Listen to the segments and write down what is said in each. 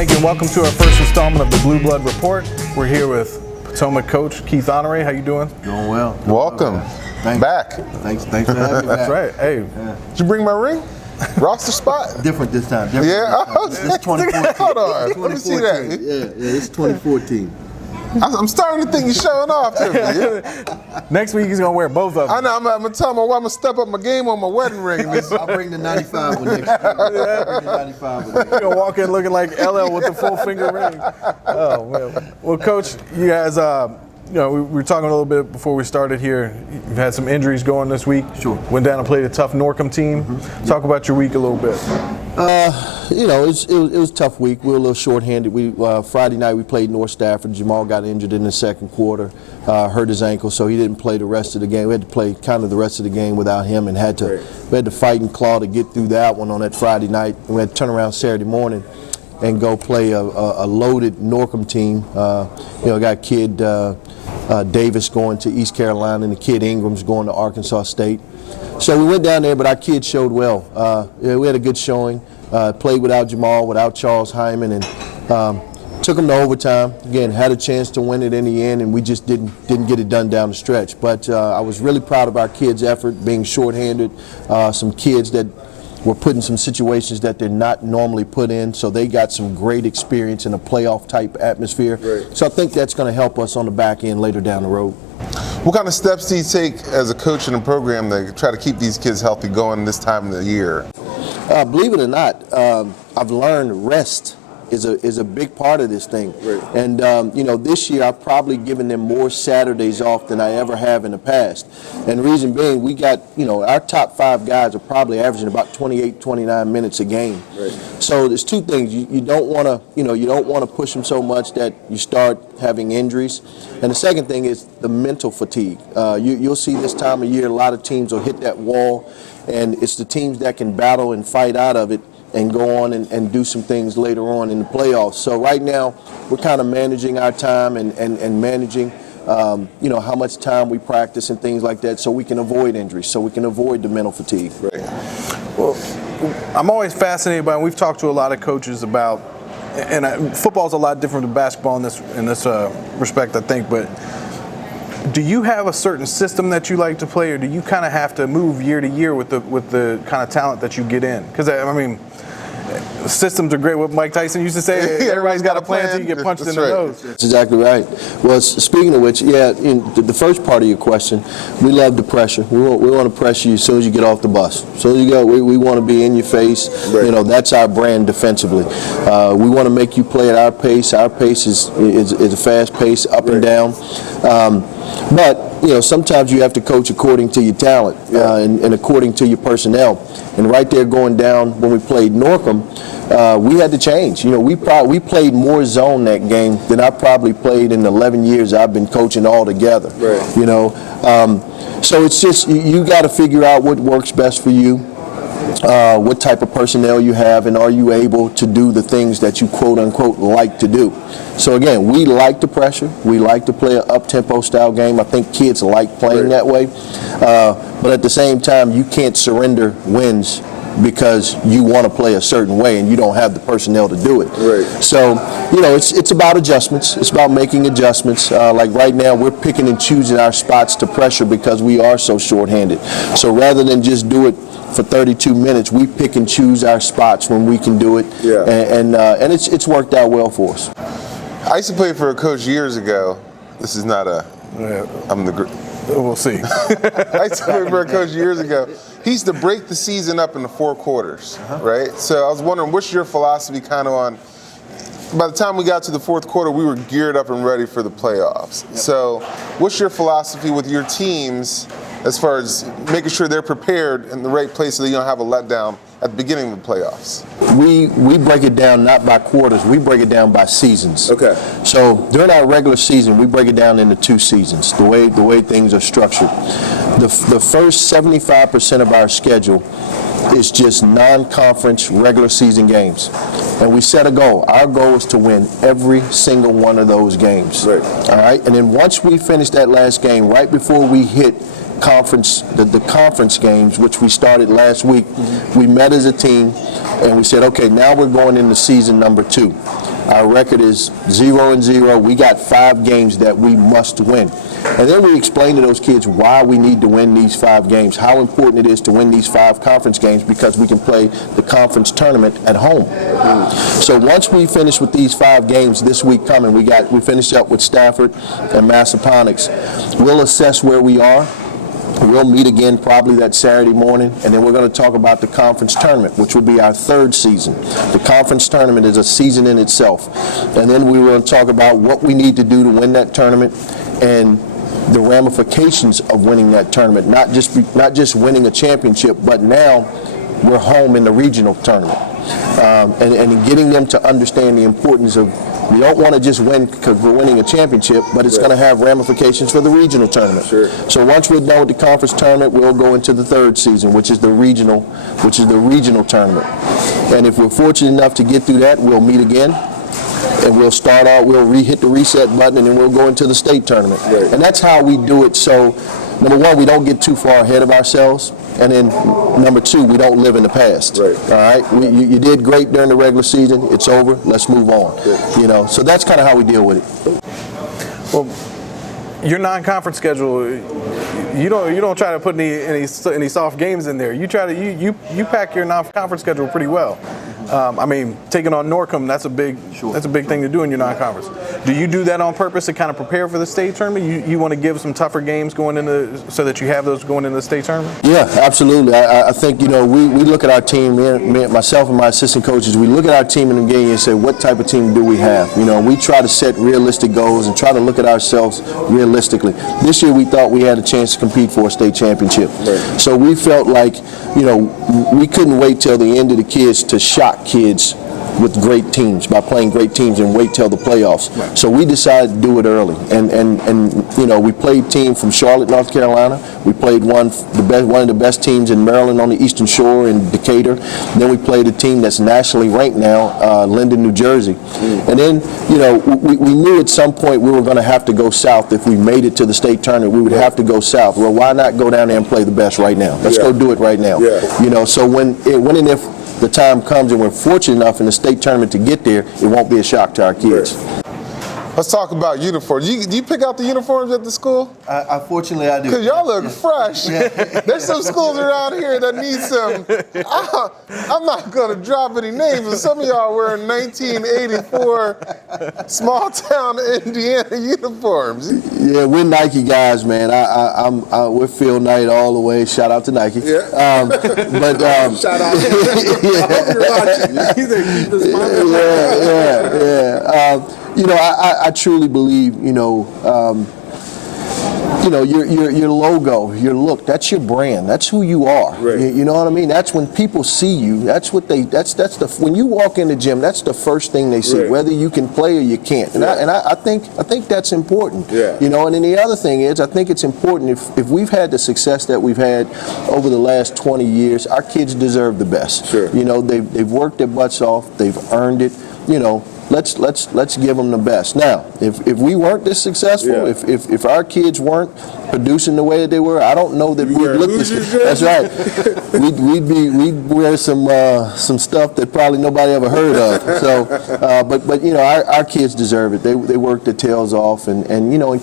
Thank you and welcome to our first installment of the Blue Blood Report. We're here with Potomac coach Keith Honore. How you doing? Doing well. Welcome. Back. Thanks for having me back. That's right. Hey. Yeah. Did you bring my ring? Roster spot? Different this time. Different Yeah? this time. It's 2014. Hold on. Let me see that. Yeah, it's 2014. I'm starting to think you're showing off to me. Next week he's going to wear both of them. I know. I'm going to tell my wife I'm going to step up my game on my wedding ring. I'll bring the 95 one next year. I'll bring the 95 one. You're going to walk in looking like LL with the full finger ring. Oh, man. Well, Coach, you guys, we were talking a little bit before we started here. You've had some injuries going this week. Sure. Went down and played a tough Norcom team. Mm-hmm. Talk about your week a little bit. It was a tough week. We were a little shorthanded. Friday night we played North Stafford. Jamal got injured in the second quarter, hurt his ankle, so he didn't play the rest of the game. We had to play kind of the rest of the game without him, and we had to fight and claw to get through that one on that Friday night. And we had to turn around Saturday morning and go play a loaded Norcom team. Got kid Davis going to East Carolina, and the kid Ingram's going to Arkansas State. So we went down there, but our kids showed well. We had a good showing. Played without Jamal, without Charles Hyman, and took them to overtime. Again, had a chance to win it in the end, and we just didn't get it done down the stretch. But I was really proud of our kids' effort, being shorthanded. Some kids that were put in some situations that they're not normally put in, so they got some great experience in a playoff-type atmosphere. Right. So I think that's going to help us on the back end later down the road. What kind of steps do you take as a coach in a program to try to keep these kids healthy going this time of the year? Believe it or not, I've learned rest is a big part of this thing. Right. And this year I've probably given them more Saturdays off than I ever have in the past. And the reason being, we got, our top 5 guys are probably averaging about 28, 29 minutes a game. Right. So there's two things. You don't want to push them so much that you start having injuries. And the second thing is the mental fatigue. You'll see this time of year a lot of teams will hit that wall, and it's the teams that can battle and fight out of it and go on and do some things later on in the playoffs. So right now, we're kind of managing our time and managing, how much time we practice and things like that, so we can avoid injuries, so we can avoid the mental fatigue. Right. Well, I'm always fascinated by, and we've talked to a lot of coaches about, and football's a lot different than basketball in this respect, I think, but do you have a certain system that you like to play, or do you kind of have to move year to year with the kind of talent that you get in? Because, systems are great. What Mike Tyson used to say, everybody's got a plan until you get punched in the nose. That's exactly right. Well, speaking of which, the first part of your question, we love the pressure. We want to pressure you as soon as you get off the bus. As soon as you go, we want to be in your face. Right. That's our brand defensively. We want to make you play at our pace. Our pace is a fast pace, up and down. But sometimes you have to coach according to your talent and according to your personnel. And right there going down when we played Norcom, we had to change. We played more zone that game than I probably played in the 11 years I've been coaching altogether. Right. So it's just you got to figure out what works best for you. What type of personnel you have, and are you able to do the things that you quote-unquote like to do. So again, we like the pressure. We like to play an up-tempo style game. I think kids like playing that way. But at the same time, you can't surrender wins because you want to play a certain way and you don't have the personnel to do it. Right. So, it's about adjustments. It's about making adjustments. Like right now, we're picking and choosing our spots to pressure because we are so shorthanded. So rather than just do it for 32 minutes, we pick and choose our spots when we can do it. Yeah. And it's worked out well for us. I used to play for a coach years ago. This is not a. We'll see. I used to play for a coach years ago. He used to break the season up into 4 quarters, right? So I was wondering, what's your philosophy kind of on? By the time we got to the 4th quarter, we were geared up and ready for the playoffs. Yep. So what's your philosophy with your teams as far as making sure they're prepared in the right place so that you don't have a letdown at the beginning of the playoffs? We break it down not by quarters, we break it down by seasons. Okay. So during our regular season, we break it down into 2 seasons, the way things are structured. The first 75% of our schedule is just non-conference regular season games. And we set a goal. Our goal is to win every single one of those games. Right. All right? And then once we finish that last game, right before we hit the conference games, which we started last week, we met as a team and we said, okay, now we're going into season number 2. Our record is 0-0. We got 5 games that we must win. And then we explain to those kids why we need to win these 5 games, how important it is to win these 5 conference games, because we can play the conference tournament at home. So once we finish with these 5 games this week coming, we finish up with Stafford and Massaponax. We'll assess where we are. We'll meet again probably that Saturday morning, and then we're going to talk about the conference tournament, which will be our 3rd season. The conference tournament is a season in itself. And then we will talk about what we need to do to win that tournament and the ramifications of winning that tournament, not just winning a championship, but now we're home in the regional tournament. And getting them to understand the importance of, we don't want to just win because we're winning a championship, but it's going to have ramifications for the regional tournament. Sure. So once we're done with the conference tournament, we'll go into the 3rd season, which is the regional tournament. And if we're fortunate enough to get through that, we'll meet again. And we'll start out, we'll hit the reset button, and then we'll go into the state tournament. Right. And that's how we do it. So, number 1, we don't get too far ahead of ourselves. And then, number 2, we don't live in the past. Right. All right? You did great during the regular season. It's over. Let's move on. Good. So that's kind of how we deal with it. Well, your non-conference schedule, you don't try to put any soft games in there. You try to you pack your non-conference schedule pretty well. Taking on Norcom, that's a big thing to do in your non-conference. Do you do that on purpose to kind of prepare for the state tournament? You want to give some tougher games going into, so that you have those going into the state tournament? Yeah, absolutely. I think, we look at our team, myself and my assistant coaches, we look at our team in the game and say, what type of team do we have? We try to set realistic goals and try to look at ourselves realistically. This year we thought we had a chance to compete for a state championship. Right. So we felt like, we couldn't wait till the end of the kids to shock kids with great teams by playing great teams and wait till the playoffs. Right. So we decided to do it early, and we played team from Charlotte, North Carolina. We played one of the best teams in Maryland on the Eastern Shore in Decatur. Then we played a team that's nationally ranked now, Linden, New Jersey. And then we knew at some point we were going to have to go south. If we made it to the state tournament, we would have to go south. Well, why not go down there and play the best right now? Let's go do it right now. Yeah. So when and if the time comes and we're fortunate enough in the state tournament to get there, it won't be a shock to our kids. Right. Let's talk about uniforms. Do you pick out the uniforms at the school? Fortunately, I do. Because y'all look fresh. There's some schools around here that need some. I'm not going to drop any names, but some of y'all wearing 1984 small town Indiana uniforms. Yeah, we're Nike guys, man. We're Phil Knight all the way. Shout out to Nike. Yeah. Shout out. I hope you're watching. I truly believe, your logo, your look, that's your brand. That's who you are. Right. You know what I mean? That's when people see you. That's what when you walk in the gym, that's the first thing they see, right. whether you can play or you can't. And I think that's important. Yeah. And then the other thing is, I think it's important if we've had the success that we've had over the last 20 years, our kids deserve the best. Sure. They've worked their butts off. They've earned it. Let's give them the best. Now, if we weren't this succcessful, if our kids weren't producing the way that they were, I don't know that we'd look this good. That's right. We'd wear some stuff that probably nobody ever heard of. So, but our kids deserve it. They work their tails off, and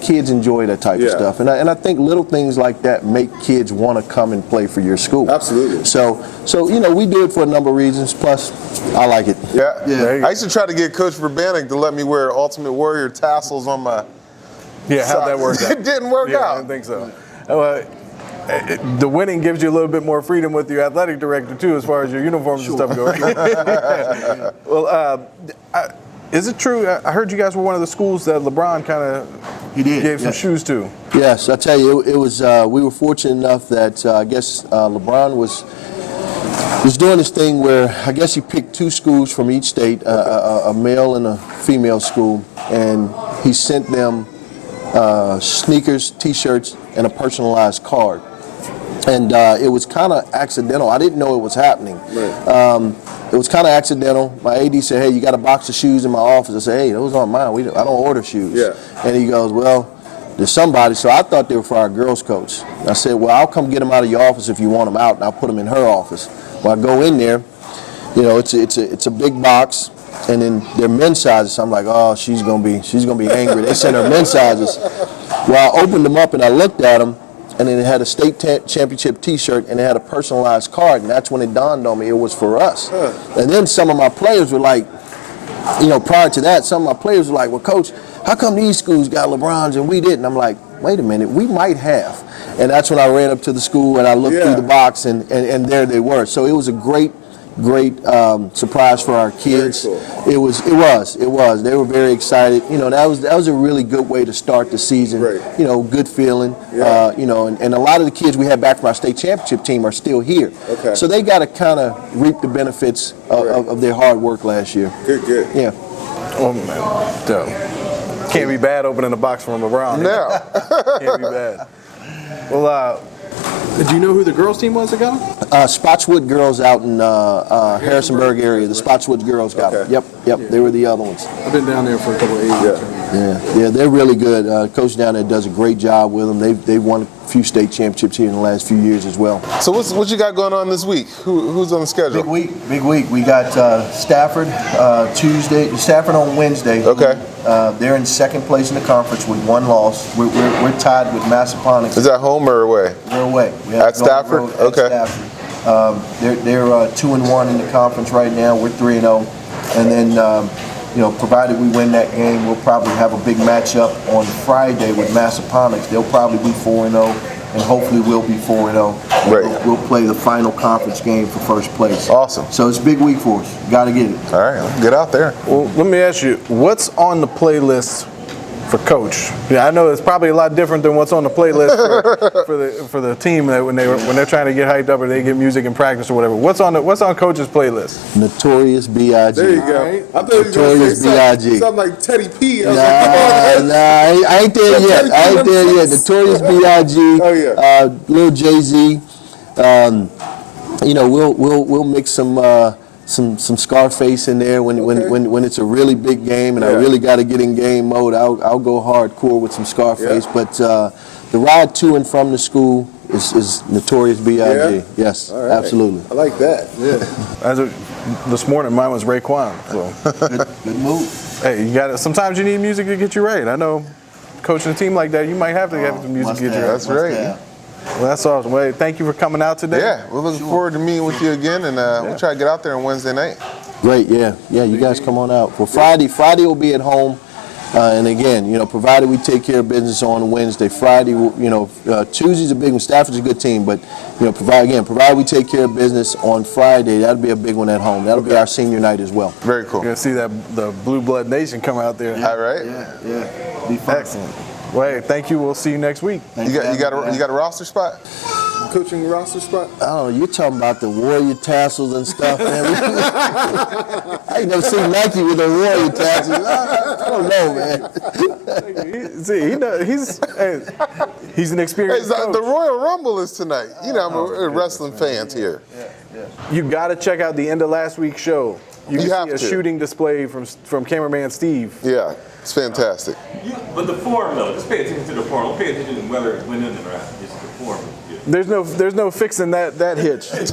kids enjoy that type of stuff. And I think little things like that make kids want to come and play for your school. Absolutely. So we do it for a number of reasons. Plus, I like it. Yeah. I used to try to get Coach Verbannik to let me wear Ultimate Warrior tassels on my. Yeah, how'd that work out? It didn't work out. I didn't think so. The winning gives you a little bit more freedom with your athletic director, too, as far as your uniforms and stuff go. Well, is it true? I heard you guys were one of the schools that LeBron kind of gave some shoes to. Yes, I tell you, it was. We were fortunate enough that I guess LeBron was doing this thing where I guess he picked 2 schools from each state, a male and a female school, and he sent them sneakers, T-shirts, and a personalized card. And it was kind of accidental. I didn't know it was happening. Right. It was kind of accidental. My AD said, "Hey, you got a box of shoes in my office?" I said, "Hey, those aren't mine. I don't order shoes." Yeah. And he goes, "Well, there's somebody." So I thought they were for our girls' coach. I said, "Well, I'll come get them out of your office if you want them out, and I'll put them in her office." Well, I go in there. It's a big box. and then their men's sizes. So I'm like, oh, she's gonna be angry. They sent her men's sizes. Well, I opened them up and I looked at them, and then it had a state championship T-shirt and it had a personalized card, and that's when it dawned on me it was for us. And then some of my players were like, prior to that, some of my players were like, well, Coach, how come these schools got LeBrons and we didn't? I'm like, wait a minute, we might have. And that's when I ran up to the school and I looked through the box, and there they were. So it was a great surprise for our kids. Cool. It was. They were very excited. That was a really good way to start the season. Right. Good feeling. Yeah. And a lot of the kids we had back from our state championship team are still here. Okay. So they got to kind of reap the benefits of their hard work last year. Good. Yeah. Oh man, dude. Can't be bad opening a box from LeBron. No. Can't be bad. Well, do you know who the girls team was that got them? Spotswood girls out in Harrisonburg area. The Spotswood girls got them. Yep. They were the other ones. I've been down there for a couple of years. Yeah, they're really good. Coach down there does a great job with them. They've won a few state championships here in the last few years as well. So what you got going on this week? Who's on the schedule? Big week. We got Stafford Stafford on Wednesday. Okay. They're in second place in the conference with one loss. We're tied with Massaponax. Is that home or away? We're away. At Stafford? Okay. Stafford. They're 2-1 in the conference right now. We're 3-0, and then provided we win that game, we'll probably have a big matchup on Friday with Massaponax. They'll probably be 4-0, and hopefully we'll be 4-0. Right. We'll play the final conference game for first place. Awesome. So it's a big week for us. Got to get it. All right, let's get out there. Well, let me ask you, what's on the playlist for Coach? Yeah, I know it's probably a lot different than what's on the playlist for the team that when they're trying to get hyped up or they get music in practice or whatever. What's on Coach's playlist? Notorious B.I.G. There you go. Right. I thought you were going to say B.I.G. something like Teddy P. I was Nah, I ain't there yet. Notorious B.I.G. Oh, yeah. Lil Jay-Z. We'll mix some Scarface in there when it's a really big game and I really got to get in game mode. I'll go hardcore with some Scarface. Yeah. But the ride to and from the school is Notorious B.I.G. Yeah? Yes, All right. absolutely. I like that. Yeah. This morning, mine was Raekwon. So, Good move. hey, you got it. Sometimes you need music to get you right. I know, coaching a team like that, you might have to have some music to get you right. That's right. Well, that's awesome. Well, thank you for coming out today. Yeah, we're looking forward to meeting with you again, and we'll try to get out there on Wednesday night. Great, yeah. You guys come on out. Well, Friday will be at home. And again, provided we take care of business on Wednesday, Friday, Tuesday's a big one. Stafford's a good team, but provided we take care of business on Friday, that'll be a big one at home. That'll be our senior night as well. Very cool. You're gonna see the Blue Blood Nation come out there. All right. Yeah. Be fun. Excellent. Well, hey, thank you. We'll see you next week. You got a roster spot? Coaching roster spot? I don't know. You're talking about the Warrior tassels and stuff, man. I ain't never seen Nike with the Warrior tassels. I don't know, man. He's an experienced coach. The Royal Rumble is tonight. I'm wrestling fans here. You got to check out the end of last week's show. You can have see a to. shooting display from cameraman Steve. Yeah, it's fantastic. But the form, though, just pay attention to the form. Don't pay attention to whether it's winning or not. Just the form. There's no fixing that hitch. He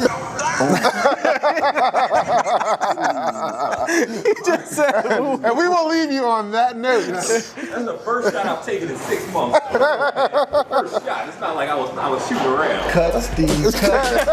just said, And we will leave you on that note. That's the first shot I've taken in 6 months. First shot. It's not like I was shooting around. Cut, Steve. Cut.